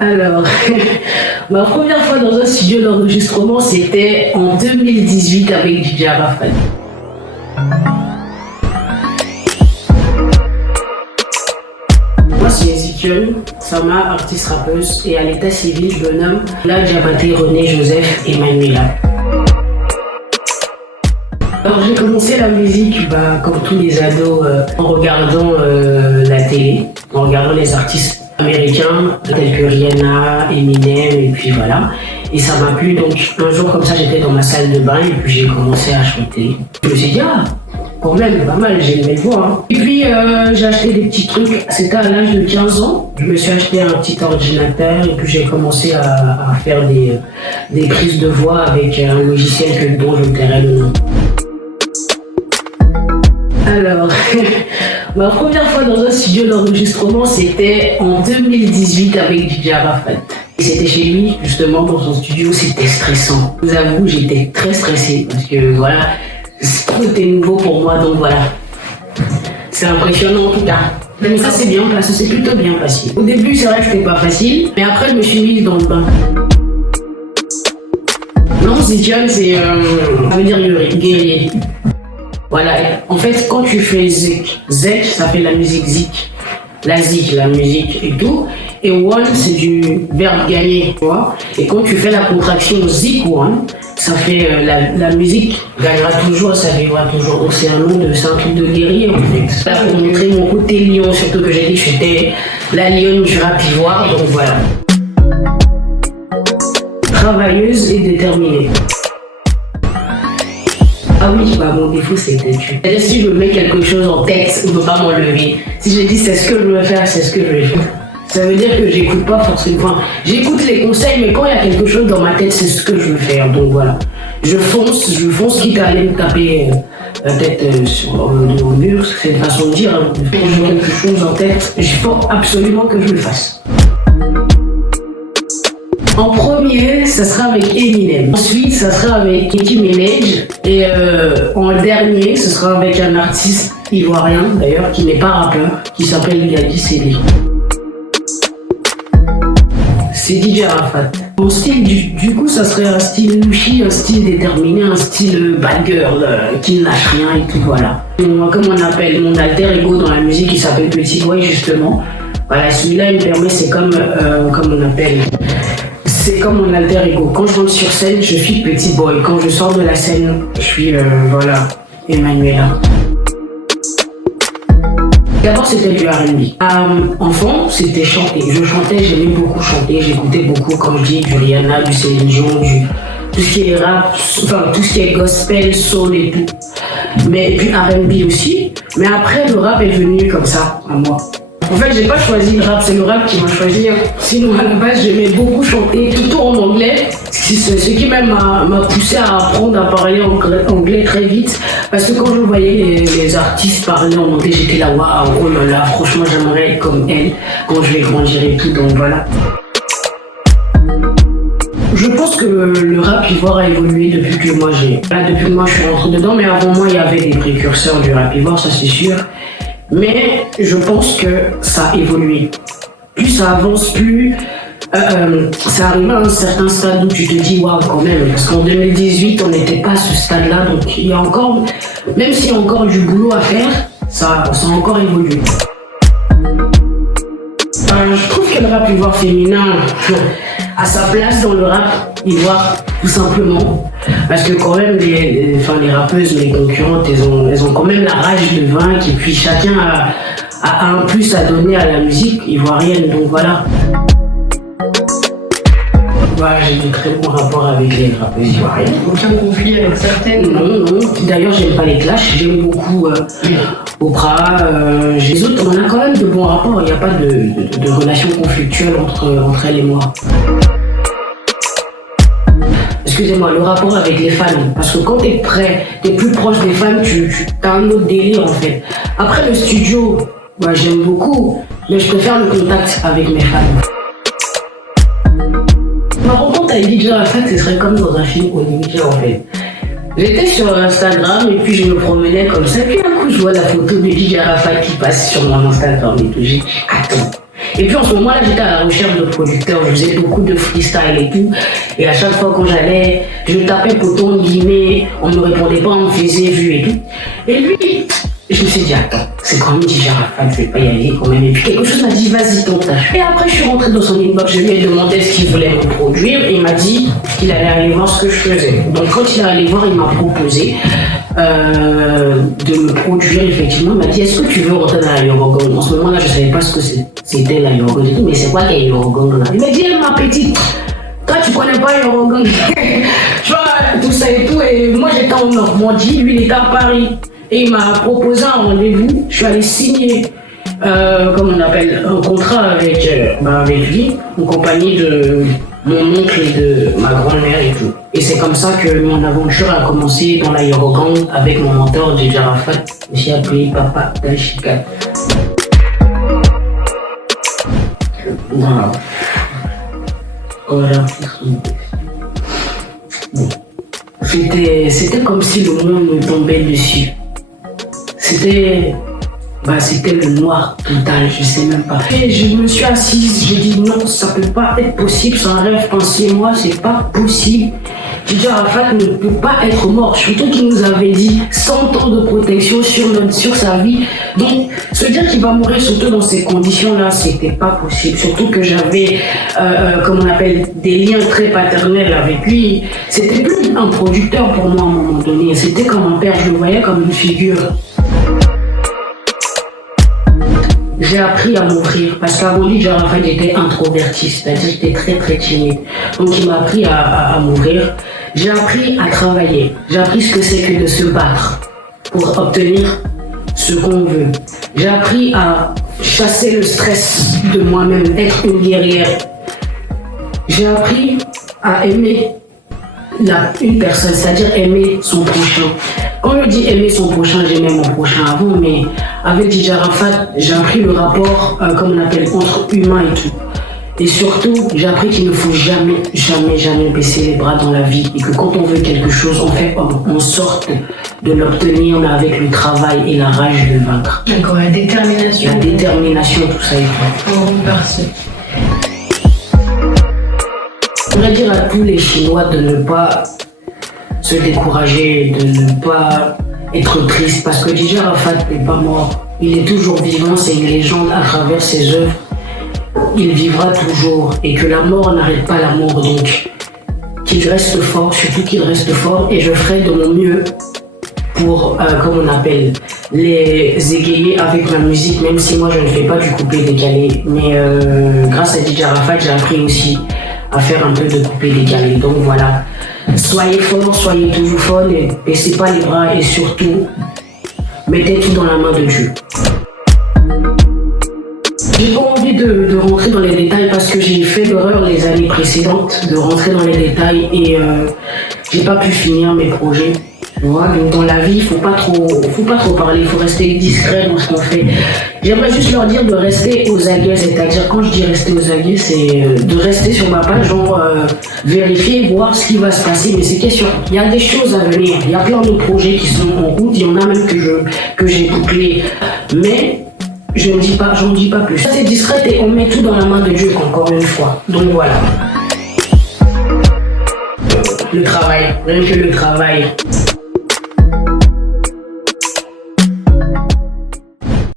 Alors, ma première fois dans un studio d'enregistrement, c'était en 2018 avec DJ Arafat. Moi, c'est Ezekiel, Sama, artiste rappeuse, et à l'état civil, je me nomme La Diabaté René Joseph Emmanuela. Alors, j'ai commencé la musique, comme tous les ados, en regardant la télé, en regardant les artistes américains tels que Rihanna, Eminem, et puis voilà. Et ça m'a plu, donc un jour comme ça, j'étais dans ma salle de bain et puis j'ai commencé à chanter. Je me suis dit, quand même, pas mal, j'ai une belle voix. Hein. Et puis j'ai acheté des petits trucs, c'était à l'âge de 15 ans. Je me suis acheté un petit ordinateur et puis j'ai commencé à faire des prises de voix avec un logiciel dont je tairai le nom. Alors, ma première fois dans un studio d'enregistrement, c'était en 2018 avec DJ Arafat. Et c'était chez lui, justement, dans son studio, c'était stressant. Je vous avoue, j'étais très stressée parce que voilà, tout était nouveau pour moi, donc voilà. C'est impressionnant en tout cas. Mais ça c'est bien passé, c'est plutôt bien passé. Au début, c'est vrai que c'était pas facile, mais après, je me suis mise dans le bain. Non, Zidian, ça veut dire guerrier. Voilà, en fait, quand tu fais Zik, ça fait la musique Zik. La Zik, la musique et tout. Et One, c'est du verbe gagner, tu vois. Et quand tu fais la contraction Zik One, ça fait la musique gagnera toujours, ça vivra toujours. Donc c'est un truc de guerrier en fait. Là, pour montrer mon côté lion, surtout que j'ai dit que j'étais la lionne du rap ivoire, donc voilà. Travailleuse et déterminée. Ah oui, mon défaut c'est têtu. C'est-à-dire si je mets quelque chose en tête, on ne peut pas m'enlever. Si je dis c'est ce que je veux faire, c'est ce que je vais faire. Ça veut dire que j'écoute pas forcément. Enfin, j'écoute les conseils, mais quand il y a quelque chose dans ma tête, c'est ce que je veux faire. Donc voilà. Je fonce quitte à aller me taper la tête au mur. C'est une façon de dire. Hein. Quand j'ai quelque chose en tête, il faut absolument que je le fasse. En premier, ça sera avec Eminem. Ensuite, ça sera avec Nicki Minaj. Et en dernier, ce sera avec un artiste ivoirien, d'ailleurs, qui n'est pas rappeur, qui s'appelle Gadi Sélé. C'est DJ Arafat. Mon style, du coup, ça serait un style louchi, un style déterminé, un style bad girl, qui ne lâche rien et tout, voilà. Comme on appelle mon alter ego dans la musique, il s'appelle Petit Boy, justement. Voilà, celui-là, il me permet, c'est comme on appelle... C'est comme mon alter ego. Quand je rentre sur scène, je suis Petit Boy. Quand je sors de la scène, je suis, Emmanuela. D'abord, c'était du R&B. Enfant, c'était chanter. Je chantais, j'aimais beaucoup chanter. J'écoutais beaucoup, comme je dis, du Rihanna, du Céline Dion, tout ce qui est rap, enfin, tout ce qui est gospel, soul et tout. Mais puis R&B aussi. Mais après, le rap est venu comme ça, à moi. En fait, j'ai pas choisi le rap, c'est le rap qui m'a choisi. Sinon, à la base, j'aimais beaucoup chanter, tout en anglais. Ce qui même m'a poussé à apprendre à parler anglais très vite. Parce que quand je voyais les artistes parler en anglais, j'étais là, waouh, oh là là, franchement, j'aimerais être comme elle quand je vais grandir et tout, donc voilà. Je pense que le rap ivoire a évolué depuis que moi je suis rentrée dedans, mais avant moi, il y avait des précurseurs du rap ivoire, ça c'est sûr. Mais je pense que ça a évolué. Plus ça avance, plus ça arrive à un certain stade où tu te dis waouh quand même. Parce qu'en 2018, on n'était pas à ce stade-là. Donc il y a encore, même s'il y a encore du boulot à faire, ça a encore évolué. Je trouve que le rap ivoire féminin a sa place dans le rap ivoire, tout simplement. Parce que quand même, les rappeuses, les concurrentes, elles ont quand même la rage de vaincre et puis chacun a un plus à donner à la musique ivoirienne, donc voilà. J'ai de très bons rapports avec les rappeuses ivoiriennes. Aucun conflit avec certaines? Non. D'ailleurs, j'aime pas les clashs, j'aime beaucoup Oprah, les autres. On a quand même de bons rapports, il n'y a pas de relation conflictuelle entre elle et moi. Excusez-moi, le rapport avec les fans, parce que quand t'es plus proche des fans, tu as un autre délire en fait. Après le studio, j'aime beaucoup, mais je préfère le contact avec mes fans. Ma rencontre avec DJ Arafat, ce serait comme dans un film hollywoodien en fait. J'étais sur Instagram et puis je me promenais comme ça, puis un coup je vois la photo de DJ Arafat qui passe sur mon Instagram et tout. J'ai dit, attends, Et puis en ce moment-là, j'étais à la recherche de producteurs, je faisais beaucoup de freestyle et tout. Et à chaque fois quand j'allais, je tapais poton, guillemets, on ne me répondait pas, on me faisait vu et tout. Et lui, je me suis dit, attends, c'est quand même DJ Arafat, je vais pas y aller quand même. Et puis quelque chose m'a dit, vas-y, tente ta chance. Et après, je suis rentrée dans son inbox, je lui ai demandé ce qu'il voulait me produire et il m'a dit qu'il allait aller voir ce que je faisais. Donc quand il est allé voir, il m'a proposé de me produire, effectivement. Il m'a dit, est-ce que tu veux rentrer dans la Yorugang? En ce moment-là, je savais pas ce que c'était la Yorugang. J'ai dit, mais c'est quoi qu'est Yorugang là? Il m'a dit, ma petite, toi tu connais pas Yorugang. Tu vois, tout ça et tout. Et moi j'étais en Normandie, lui il était à Paris. Et il m'a proposé un rendez-vous. Je suis allée signer, comme on appelle, un contrat avec lui, en compagnie de mon oncle et de ma grand-mère et tout. Et c'est comme ça que mon aventure a commencé dans la Yorugang avec mon mentor DJ Arafat, aussi appelé Papa Dashika. Voilà. Voilà. Bon. C'était comme si le monde me tombait dessus. C'était le noir total, je sais même pas. Et je me suis assise, j'ai dit non, ça peut pas être possible, c'est un rêve, pensez-moi, c'est pas possible. DJ Arafat ne peut pas être mort, surtout qu'il nous avait dit 100 ans de protection sur sa vie. Donc, se dire qu'il va mourir surtout dans ces conditions-là, c'était pas possible. Surtout que j'avais, comme on appelle, des liens très paternels avec lui. C'était plus un producteur pour moi à un moment donné, c'était comme un père, je le voyais comme une figure. J'ai appris à m'ouvrir parce qu'avant lui, Arafat était introverti, c'est-à-dire j'étais très très timide. Donc il m'a appris à m'ouvrir. J'ai appris à travailler. J'ai appris ce que c'est que de se battre pour obtenir ce qu'on veut. J'ai appris à chasser le stress de moi-même, être une guerrière. J'ai appris à aimer une personne, c'est-à-dire aimer son prochain. Quand je dis aimer son prochain, j'aimais mon prochain avant, mais avec DJ Arafat, j'ai appris le rapport, comme on appelle, entre humains et tout. Et surtout, j'ai appris qu'il ne faut jamais, jamais, jamais baisser les bras dans la vie. Et que quand on veut quelque chose, on fait en sorte de l'obtenir, mais avec le travail et la rage de vaincre. D'accord, la détermination. La détermination, tout ça est vrai. On remercie. Je voudrais dire à tous les Chinois de ne pas se décourager, de ne pas être triste, parce que DJ Arafat n'est pas mort. Il est toujours vivant, c'est une légende à travers ses œuvres. Il vivra toujours et que la mort n'arrête pas l'amour, donc qu'il reste fort, surtout qu'il reste fort, et je ferai de mon mieux pour, comme on appelle, les égayer avec ma musique, même si moi je ne fais pas du coupé-décalé. Mais grâce à DJ Arafat, j'ai appris aussi à faire un peu de coupé-décalé. Donc voilà, soyez forts, soyez toujours forts, ne baissez pas les bras et surtout, mettez tout dans la main de Dieu. J'ai pas envie de rentrer dans les détails parce que j'ai fait l'erreur les années précédentes de rentrer dans les détails et j'ai pas pu finir mes projets. Tu vois, donc dans la vie, faut pas trop parler, il faut rester discret dans ce qu'on fait. J'aimerais juste leur dire de rester aux aguets, c'est-à-dire quand je dis rester aux aguets, c'est de rester sur ma page, genre vérifier, voir ce qui va se passer, mais c'est question. Il y a des choses à venir, il y a plein de projets qui sont en route, il y en a même que j'ai bouclés, mais j'en dis pas plus. C'est discret et on met tout dans la main de Dieu encore une fois. Donc voilà. Le travail, rien que le travail.